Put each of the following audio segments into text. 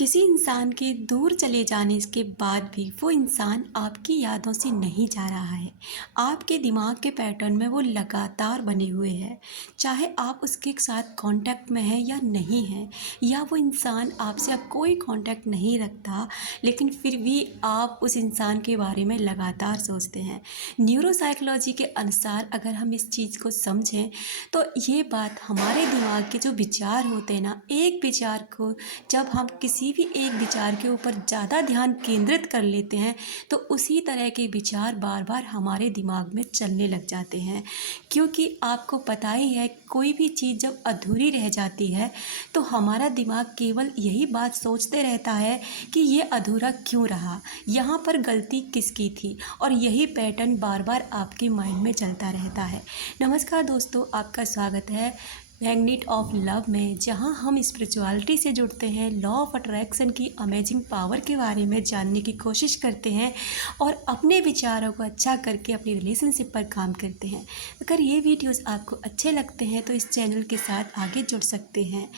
किसी इंसान के दूर चले जाने के बाद भी वो इंसान आपकी यादों से नहीं जा रहा है। आपके दिमाग के पैटर्न में वो लगातार बने हुए हैं। चाहे आप उसके साथ कांटेक्ट में हैं या नहीं हैं, या वो इंसान आपसे अब कोई कांटेक्ट नहीं रखता, लेकिन फिर भी आप उस इंसान के बारे में लगातार सोचते हैं। न्यूरोसाइकोलॉजी के अनुसार अगर हम इस चीज़ को समझें तो ये बात हमारे दिमाग के जो विचार होते हैं ना, एक विचार को जब हम किसी भी एक विचार के ऊपर ज़्यादा ध्यान केंद्रित कर लेते हैं तो उसी तरह के विचार बार बार हमारे दिमाग में चलने लग जाते हैं। क्योंकि आपको पता ही है, कोई भी चीज़ जब अधूरी रह जाती है तो हमारा दिमाग केवल यही बात सोचते रहता है कि ये अधूरा क्यों रहा, यहाँ पर गलती किसकी थी, और यही पैटर्न बार बार आपके माइंड में चलता रहता है। नमस्कार दोस्तों, आपका स्वागत है मैग्नेट ऑफ लव में, जहां हम स्पिरिचुअलिटी से जुड़ते हैं, लॉ ऑफ अट्रैक्शन की अमेजिंग पावर के बारे में जानने की कोशिश करते हैं और अपने विचारों को अच्छा करके अपनी रिलेशनशिप पर काम करते हैं। अगर ये वीडियोस आपको अच्छे लगते हैं तो इस चैनल के साथ आगे जुड़ सकते हैं।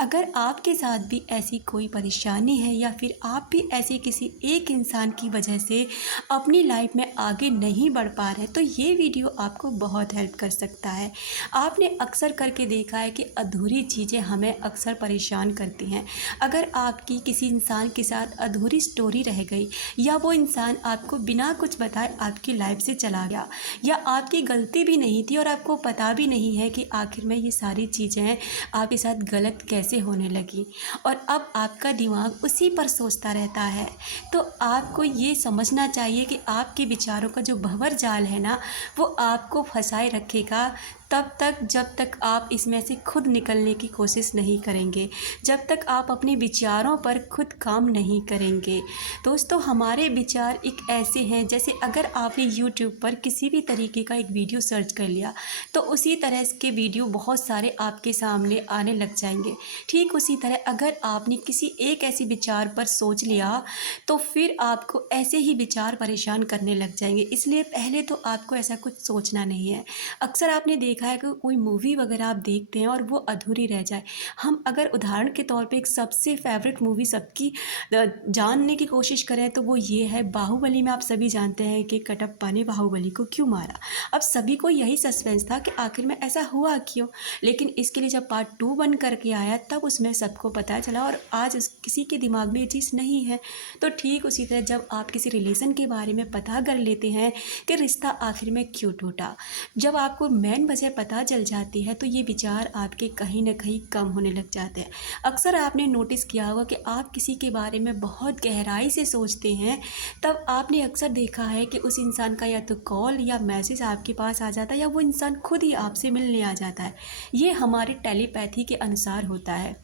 अगर आपके साथ भी ऐसी कोई परेशानी है या फिर आप भी ऐसे किसी एक इंसान की वजह से अपनी लाइफ में आगे नहीं बढ़ पा रहे, तो ये वीडियो आपको बहुत हेल्प कर सकता है। आपने अक्सर करके देखा है कि अधूरी चीज़ें हमें अक्सर परेशान करती हैं। अगर आपकी किसी इंसान के साथ अधूरी स्टोरी रह गई, या वो इंसान आपको बिना कुछ बताए आपकी लाइफ से चला गया, या आपकी गलती भी नहीं थी और आपको पता भी नहीं है कि आखिर में ये सारी चीज़ें आपके साथ गलत कैसे होने लगी, और अब आपका दिमाग उसी पर सोचता रहता है, तो आपको ये समझना चाहिए कि आपके विचारों का जो भंवर जाल है ना, वो आपको फंसाए रखेगा तब तक जब तक आप इसमें से खुद निकलने की कोशिश नहीं करेंगे, जब तक आप अपने विचारों पर खुद काम नहीं करेंगे। दोस्तों, हमारे विचार एक ऐसे हैं, जैसे अगर आपने YouTube पर किसी भी तरीके का एक वीडियो सर्च कर लिया तो उसी तरह के वीडियो बहुत सारे आपके सामने आने लग जाएंगे। ठीक उसी तरह अगर आपने किसी एक ऐसी विचार पर सोच लिया तो फिर आपको ऐसे ही विचार परेशान करने लग जाएंगे। इसलिए पहले तो आपको ऐसा कुछ सोचना नहीं है। अक्सर आपने देखा है कि कोई मूवी वगैरह आप देखते हैं और वो अधूरी रह जाए। हम अगर उदाहरण के तौर पे एक सबसे फेवरेट मूवी सबकी जानने की कोशिश करें तो वो ये है बाहुबली। में आप सभी जानते हैं कि कटप्पा ने बाहुबली को क्यों मारा। अब सभी को यही सस्पेंस था कि आखिर में ऐसा हुआ क्यों, लेकिन इसके लिए जब पार्ट 2 बन करके आया तब उसमें सबको पता चला, और आज किसी के दिमाग में ये चीज़ नहीं है। तो ठीक उसी तरह जब आप किसी रिलेशन के बारे में पता कर लेते हैं कि रिश्ता आखिर में क्यों टूटा, जब आपको मेन वजह पता चल जाती है तो ये विचार आपके कहीं ना कहीं कम होने लग जाते हैं। अक्सर आपने नोटिस किया होगा कि आप किसी के बारे में बहुत गहराई से सोचते हैं, तब आपने अक्सर देखा है कि उस इंसान का या तो कॉल या मैसेज आपके पास आ जाता है, या वो इंसान खुद ही आपसे मिलने आ जाता है। ये हमारे टेलीपैथी के अनुसार होता है।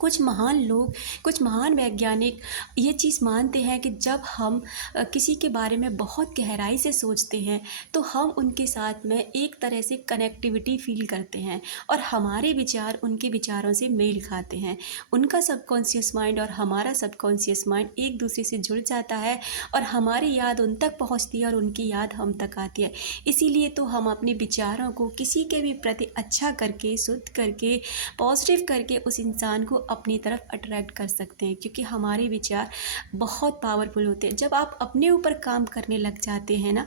कुछ महान लोग, कुछ महान वैज्ञानिक ये चीज़ मानते हैं कि जब हम किसी के बारे में बहुत गहराई से सोचते हैं तो हम उनके साथ में एक तरह से कनेक्टिविटी फील करते हैं, और हमारे विचार उनके विचारों से मेल खाते हैं। उनका सबकॉन्शियस माइंड और हमारा सबकॉन्शियस माइंड एक दूसरे से जुड़ जाता है, और हमारी याद उन तक पहुंचती है और उनकी याद हम तक आती है। इसीलिए तो हम अपने विचारों को किसी के भी प्रति अच्छा करके, शुद्ध करके, पॉजिटिव करके उस इंसान को अपनी तरफ अट्रैक्ट कर सकते हैं, क्योंकि हमारे विचार बहुत पावरफुल होते हैं। जब आप अपने ऊपर काम करने लग जाते हैं ना,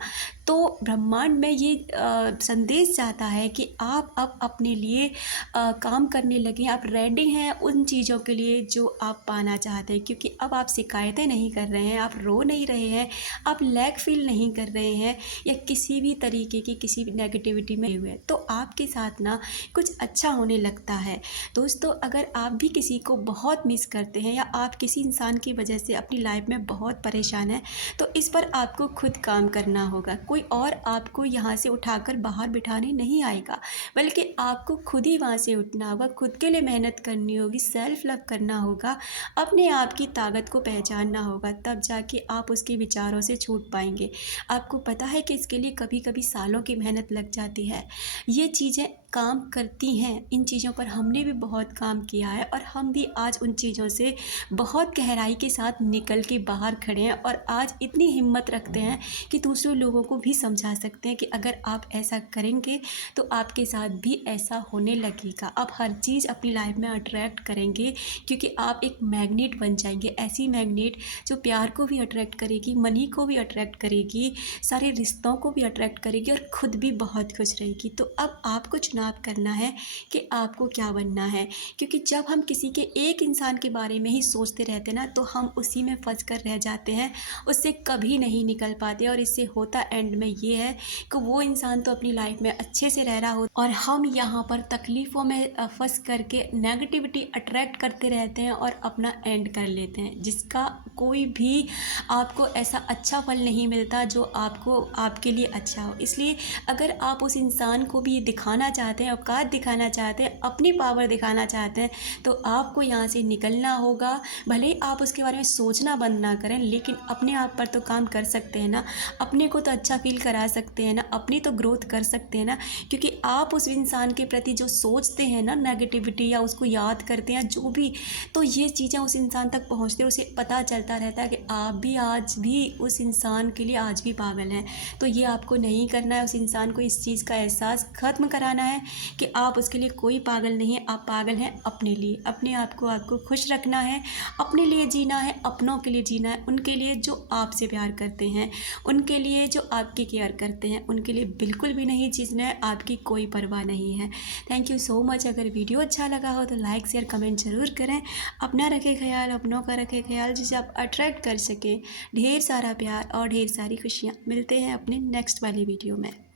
तो ब्रह्मांड में ये संदेश जाता है कि आप अब अपने लिए काम करने लगे, आप रेडी हैं उन चीज़ों के लिए जो आप पाना चाहते हैं, क्योंकि अब आप शिकायतें नहीं कर रहे हैं, आप रो नहीं रहे हैं, आप लैक फील नहीं कर रहे हैं, या किसी भी तरीके की किसी भी नेगेटिविटी में हुए, तो आपके साथ ना कुछ अच्छा होने लगता है। दोस्तों, अगर आप भी किसी को बहुत मिस करते हैं, या आप किसी इंसान की वजह से अपनी लाइफ में बहुत परेशान हैं, तो इस पर आपको खुद काम करना होगा। कोई और आपको यहाँ से उठाकर बाहर बिठाने नहीं आएगा, बल्कि आपको खुद ही वहाँ से उठना होगा, खुद के लिए मेहनत करनी होगी, सेल्फ लव करना होगा, अपने आप की ताकत को पहचानना होगा, तब जाके आप उसके विचारों से छूट पाएंगे। आपको पता है कि इसके लिए कभी कभी सालों की मेहनत लग जाती है। ये चीज़ें काम करती हैं, इन चीज़ों पर हमने भी बहुत काम किया है और हम भी आज उन चीज़ों से बहुत गहराई के साथ निकल के बाहर खड़े हैं और आज इतनी हिम्मत रखते हैं कि दूसरे लोगों को भी समझा सकते हैं कि अगर आप ऐसा करेंगे तो आपके साथ भी ऐसा होने लगेगा। आप हर चीज़ अपनी लाइफ में अट्रैक्ट करेंगे क्योंकि आप एक मैग्नेट बन जाएंगे, ऐसी मैग्नेट जो प्यार को भी अट्रैक्ट करेगी, मनी को भी अट्रैक्ट करेगी, सारे रिश्तों को भी अट्रैक्ट करेगी और ख़ुद भी बहुत खुश रहेगी। तो अब आपको चुनाव करना है कि आपको क्या बनना है, क्योंकि जब हम किसी के एक इंसान के बारे में ही सोचते रहते ना तो हम उसी में फंस कर रह जाते हैं, उससे कभी नहीं निकल पाते और इससे होता एंड में ये है कि वो इंसान तो अपनी लाइफ में अच्छे से रह रहा हो और हम यहाँ पर तकलीफ़ों में फंस करके नेगेटिविटी अट्रैक्ट करते रहते हैं और अपना एंड कर लेते हैं, जिसका कोई भी आपको ऐसा अच्छा फल नहीं मिलता जो आपको आपके लिए अच्छा हो। इसलिए अगर आप उस इंसान को भी दिखाना चाहते हैं, औकात दिखाना चाहते हैं, अपनी पावर दिखाना चाहते हैं तो आपको यहाँ से निकलना होगा। भले ही आप उसके बारे में सोचना बंद ना करें, लेकिन अपने आप पर तो काम कर सकते हैं ना, अपने को तो अच्छा फील करा सकते हैं ना, अपनी तो ग्रोथ कर सकते हैं ना, क्योंकि आप उस इंसान के प्रति जो सोचते हैं ना नेगेटिविटी या उसको याद करते हैं जो भी, तो ये चीज़ें उस इंसान तक पहुँचते हैं, उसे पता चलता रहता है कि आप भी आज भी उस इंसान के लिए आज भी पागल हैं। तो ये आपको नहीं करना है, उस इंसान को इस चीज़ का एहसास ख़त्म कराना है कि आप उसके लिए कोई पागल नहीं है, आप पागल हैं अपने लिए। अपने आप को आपको खुश रखना है, अपने लिए जीना है, अपनों के लिए जीना है, उनके लिए जो आपसे प्यार करते हैं, उनके लिए जो आपकी केयर करते हैं, उनके लिए बिल्कुल भी नहीं जीना है, आपकी कोई परवाह नहीं है। Thank you so much. अगर वीडियो अच्छा लगा हो तो लाइक शेयर कमेंट ज़रूर करें। अपना रखें ख्याल, अपनों का रखें ख्याल, जिसे आप अट्रैक्ट कर सकें ढेर सारा प्यार और ढेर सारी खुशियाँ। मिलते हैं अपने नेक्स्ट वाली वीडियो में।